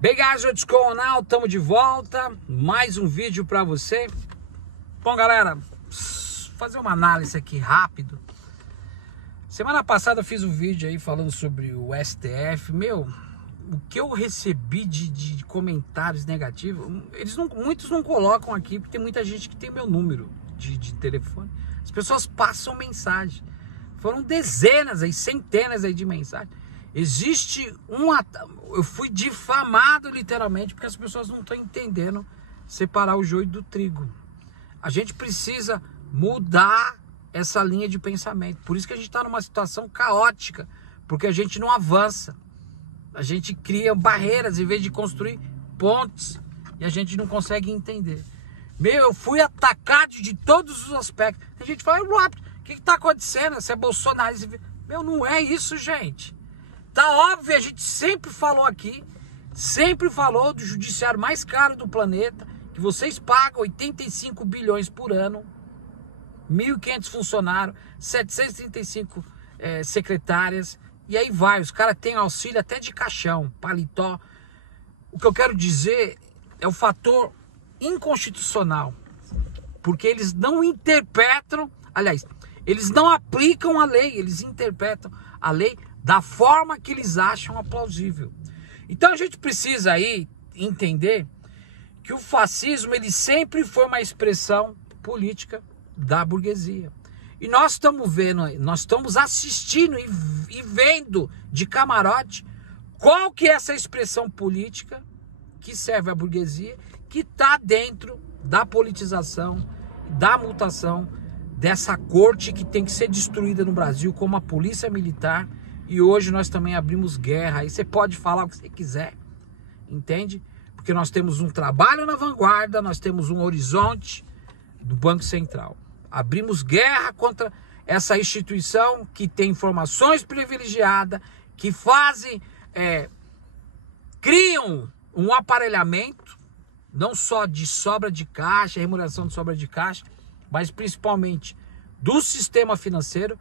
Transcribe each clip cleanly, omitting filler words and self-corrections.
Bem, guys, what's going on? Estamos de volta, mais um vídeo para você. Bom, galera, fazer uma análise aqui rápido. Semana passada eu fiz um vídeo aí falando sobre o STF. O que eu recebi de comentários negativos, muitos não colocam aqui, porque tem muita gente que tem meu número de telefone. As pessoas passam mensagem. Foram dezenas aí, centenas aí de mensagens. Eu fui difamado literalmente porque as pessoas não estão entendendo separar o joio do trigo. A gente precisa mudar essa linha de pensamento. Por isso que a gente está numa situação caótica, porque a gente não avança. A gente cria barreiras em vez de construir pontes e a gente não consegue entender. Eu fui atacado de todos os aspectos. A gente fala, o que está acontecendo? Você é bolsonarista? Não é isso, gente. Tá óbvio, a gente sempre falou aqui, sempre falou do judiciário mais caro do planeta, que vocês pagam 85 bilhões por ano, 1.500 funcionários, 735 secretárias, e aí vai, os caras têm auxílio até de caixão, paletó. O que eu quero dizer é o fator inconstitucional, porque eles não interpretam, aliás, eles não aplicam a lei, eles interpretam a lei da forma que eles acham plausível. Então a gente precisa aí entender que o fascismo ele sempre foi uma expressão política da burguesia. E nós estamos vendo, nós estamos assistindo e vendo de camarote qual que é essa expressão política que serve à burguesia, que está dentro da politização, da mutação dessa corte que tem que ser destruída no Brasil como a polícia militar. E hoje nós também abrimos guerra. Aí você pode falar o que você quiser, entende? Porque nós temos um trabalho na vanguarda, nós temos um horizonte do Banco Central. Abrimos guerra contra essa instituição que tem informações privilegiadas, que criam um aparelhamento, não só de sobra de caixa, remuneração de sobra de caixa, mas principalmente do sistema financeiro,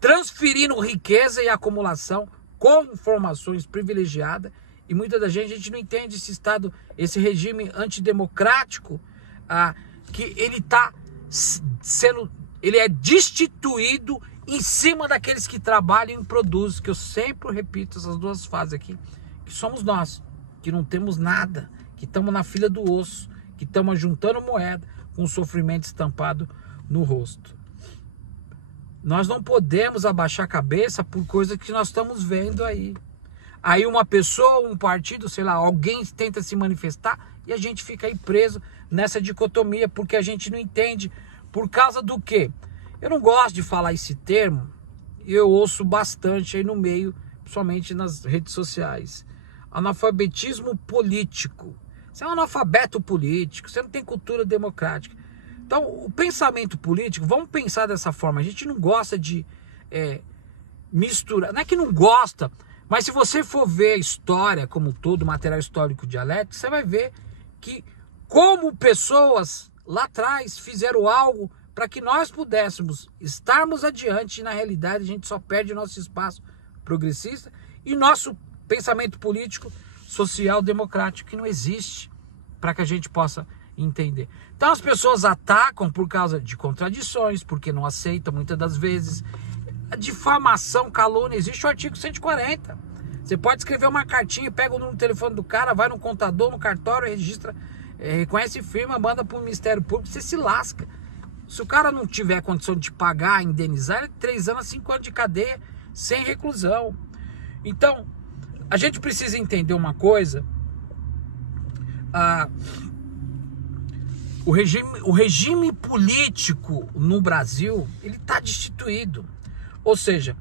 transferindo riqueza e acumulação com informações privilegiadas. E muita da gente não entende esse Estado, esse regime antidemocrático, que ele é destituído em cima daqueles que trabalham e produzem, que eu sempre repito essas duas fases aqui, que somos nós, que não temos nada, que estamos na fila do osso, que estamos juntando moeda com sofrimento estampado no rosto. Nós não podemos abaixar a cabeça por coisa que nós estamos vendo aí. Aí uma pessoa, um partido, sei lá, alguém tenta se manifestar e a gente fica aí preso nessa dicotomia, porque a gente não entende. Por causa do quê? Eu não gosto de falar esse termo, eu ouço bastante aí no meio, principalmente nas redes sociais. Analfabetismo político. Você é um analfabeto político, você não tem cultura democrática. Então, o pensamento político, vamos pensar dessa forma. A gente não gosta de misturar. Não é que não gosta, mas se você for ver a história como todo, material histórico dialético, você vai ver que como pessoas lá atrás fizeram algo para que nós pudéssemos estarmos adiante, e na realidade a gente só perde o nosso espaço progressista e nosso pensamento político, social, democrático, que não existe, para que a gente possa entender. Então as pessoas atacam por causa de contradições, porque não aceitam muitas das vezes. A difamação, calúnia, existe o artigo 140. Você pode escrever uma cartinha, pega o número do telefone do cara, vai no contador, no cartório, registra, reconhece firma, manda para o Ministério Público, você se lasca. Se o cara não tiver condição de pagar, indenizar, é 3 anos a 5 anos de cadeia, sem reclusão. Então, a gente precisa entender uma coisa. O regime político no Brasil, ele está destituído. Ou seja,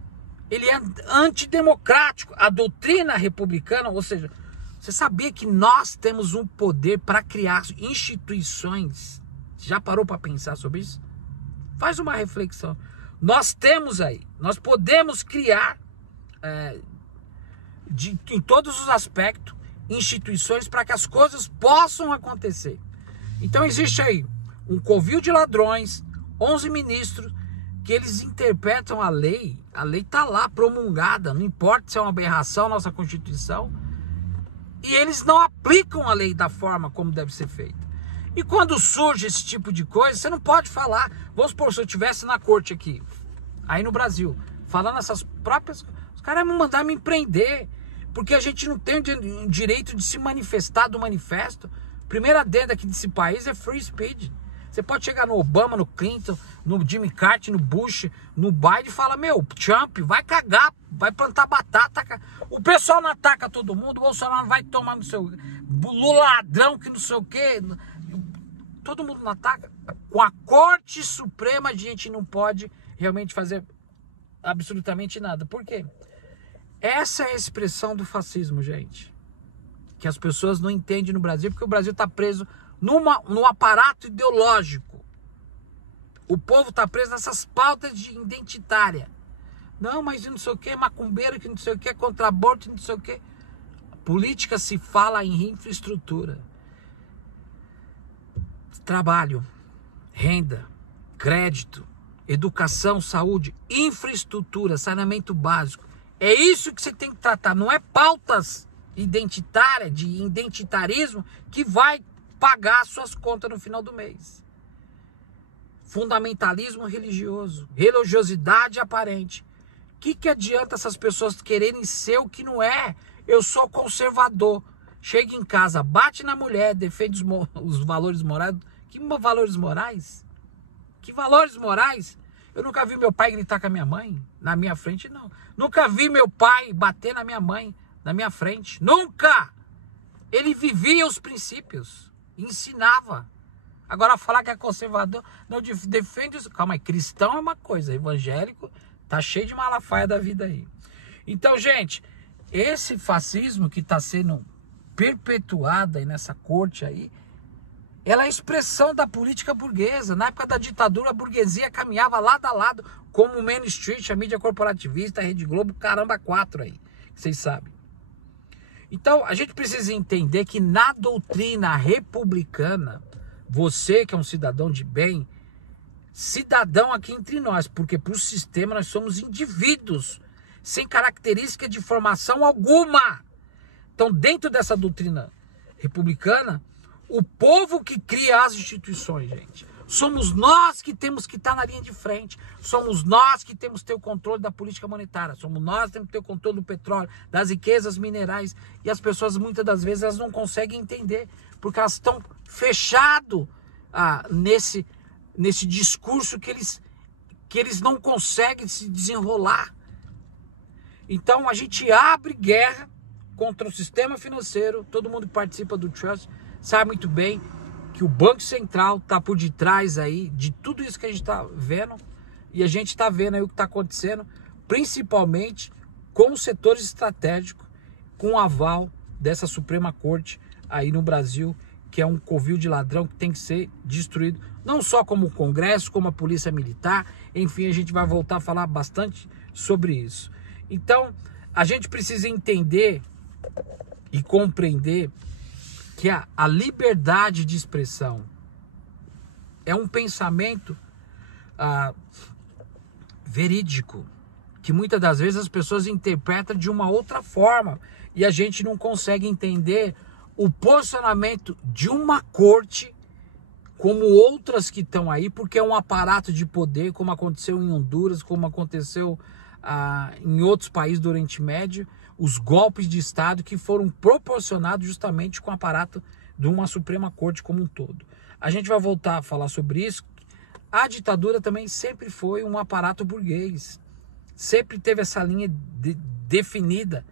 ele é antidemocrático. A doutrina republicana, ou seja, você sabia que nós temos um poder para criar instituições? Já parou para pensar sobre isso? Faz uma reflexão. Nós temos aí, nós podemos criar, em todos os aspectos, instituições para que as coisas possam acontecer. Então existe aí um covil de ladrões, 11 ministros, que eles interpretam a lei está lá promulgada, não importa se é uma aberração a nossa Constituição, e eles não aplicam a lei da forma como deve ser feita. E quando surge esse tipo de coisa, você não pode falar. Vamos supor, se eu estivesse na corte aqui, aí no Brasil, falando essas próprias... Os caras iam mandar me prender, porque a gente não tem o direito de se manifestar do manifesto. Primeira adenda aqui desse país é free speech. Você pode chegar no Obama, no Clinton, no Jimmy Carter, no Bush, no Biden e falar, meu, Trump, vai cagar, vai plantar batata. O pessoal não ataca todo mundo, o Bolsonaro vai tomar no seu... Lula ladrão, que não sei o quê. Todo mundo não ataca. Com a Corte Suprema a gente não pode realmente fazer absolutamente nada. Por quê? Essa é a expressão do fascismo, gente. Que as pessoas não entendem no Brasil, porque o Brasil está preso num aparato ideológico. O povo está preso nessas pautas de identitária. Não, mas não sei o que, macumbeiro, que não sei o que, contra aborto, não sei o que. Política se fala em infraestrutura. Trabalho, renda, crédito, educação, saúde, infraestrutura, saneamento básico. É isso que você tem que tratar. Não é pautas identitárias, de identitarismo, que vai pagar suas contas no final do mês. Fundamentalismo religioso, religiosidade aparente. O que adianta essas pessoas quererem ser o que não é? Eu sou conservador. Chega em casa, bate na mulher, defende os valores morais. Que valores morais? Que valores morais? Eu nunca vi meu pai gritar com a minha mãe na minha frente, não. Nunca vi meu pai bater na minha mãe na minha frente. Nunca! Ele vivia os princípios. Ensinava. Agora falar que é conservador, não defende isso. Calma aí, cristão é uma coisa, evangélico tá cheio de malafaia da vida aí. Então, gente, esse fascismo que está sendo perpetuado aí nessa corte aí, ela é a expressão da política burguesa. Na época da ditadura, a burguesia caminhava lado a lado, como o Main Street, a mídia corporativista, a Rede Globo, caramba, 4 aí, vocês sabem. Então, a gente precisa entender que na doutrina republicana, você que é um cidadão de bem, cidadão aqui entre nós, porque para o sistema nós somos indivíduos, sem característica de formação alguma. Então, dentro dessa doutrina republicana, o povo que cria as instituições, gente. Somos nós que temos que estar na linha de frente. Somos nós que temos que ter o controle da política monetária. Somos nós que temos que ter o controle do petróleo, das riquezas minerais. E as pessoas, muitas das vezes, elas não conseguem entender, porque elas estão fechadas nesse discurso que eles não conseguem se desenrolar. Então, a gente abre guerra contra o sistema financeiro. Todo mundo que participa do Trust sabe muito bem que o Banco Central está por detrás aí de tudo isso que a gente está vendo. E a gente está vendo aí o que está acontecendo, principalmente com os setores estratégicos, com o aval dessa Suprema Corte aí no Brasil, que é um covil de ladrão que tem que ser destruído, não só como o Congresso, como a Polícia Militar. Enfim, a gente vai voltar a falar bastante sobre isso. Então, a gente precisa entender e compreender que a liberdade de expressão é um pensamento verídico, que muitas das vezes as pessoas interpretam de uma outra forma, e a gente não consegue entender o posicionamento de uma corte como outras que estão aí, porque é um aparato de poder, como aconteceu em Honduras, como aconteceu em outros países do Oriente Médio, os golpes de Estado que foram proporcionados justamente com o aparato de uma Suprema Corte como um todo. A gente vai voltar a falar sobre isso. A ditadura também sempre foi um aparato burguês. Sempre teve essa linha definida,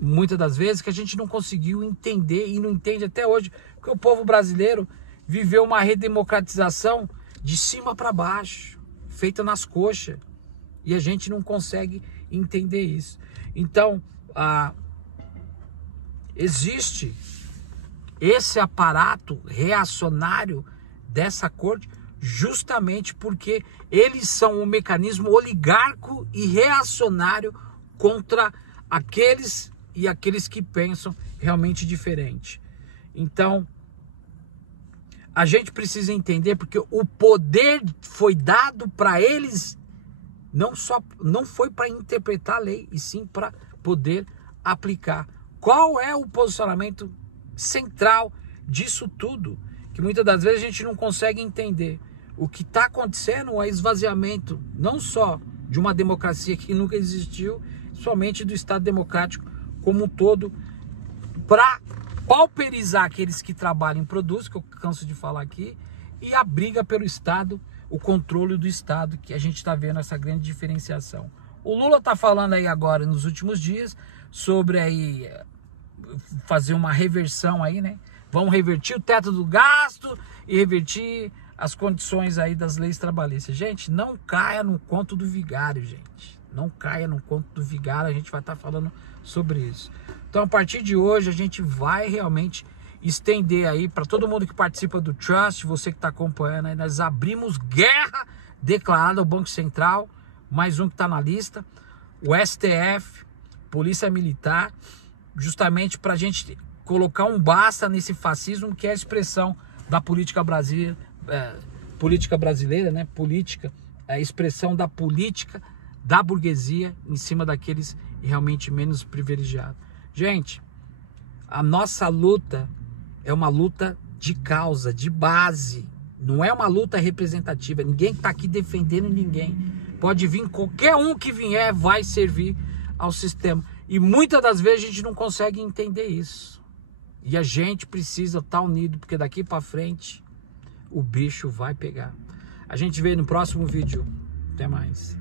muitas das vezes, que a gente não conseguiu entender e não entende até hoje, porque o povo brasileiro viveu uma redemocratização de cima para baixo, feita nas coxas, e a gente não consegue entender isso. Então, existe esse aparato reacionário dessa corte justamente porque eles são um mecanismo oligarco e reacionário contra aqueles que pensam realmente diferente. Então, a gente precisa entender, porque o poder foi dado para eles, não foi para interpretar a lei, e sim para poder aplicar qual é o posicionamento central disso tudo, que muitas das vezes a gente não consegue entender. O que está acontecendo é o esvaziamento, não só de uma democracia que nunca existiu, somente do Estado democrático como um todo, para pauperizar aqueles que trabalham e produzem, que eu canso de falar aqui, e a briga pelo Estado, o controle do Estado, que a gente está vendo essa grande diferenciação. O Lula está falando aí agora, nos últimos dias, sobre aí fazer uma reversão aí, né? Vão revertir o teto do gasto e revertir as condições aí das leis trabalhistas. Gente, não caia no conto do vigário, gente. Não caia no conto do vigário, a gente vai estar falando sobre isso. Então, a partir de hoje, a gente vai realmente estender aí para todo mundo que participa do Trust, você que está acompanhando aí, nós abrimos guerra declarada ao Banco Central, mais um que está na lista, o STF, Polícia Militar, justamente para a gente colocar um basta nesse fascismo que é a expressão da política brasileira, né? Política, a expressão da política da burguesia em cima daqueles realmente menos privilegiados. Gente, a nossa luta é uma luta de causa, de base, não é uma luta representativa. Ninguém está aqui defendendo ninguém. Pode vir qualquer um que vier, vai servir ao sistema. E muitas das vezes a gente não consegue entender isso. E a gente precisa estar unido, porque daqui para frente o bicho vai pegar. A gente vê no próximo vídeo. Até mais.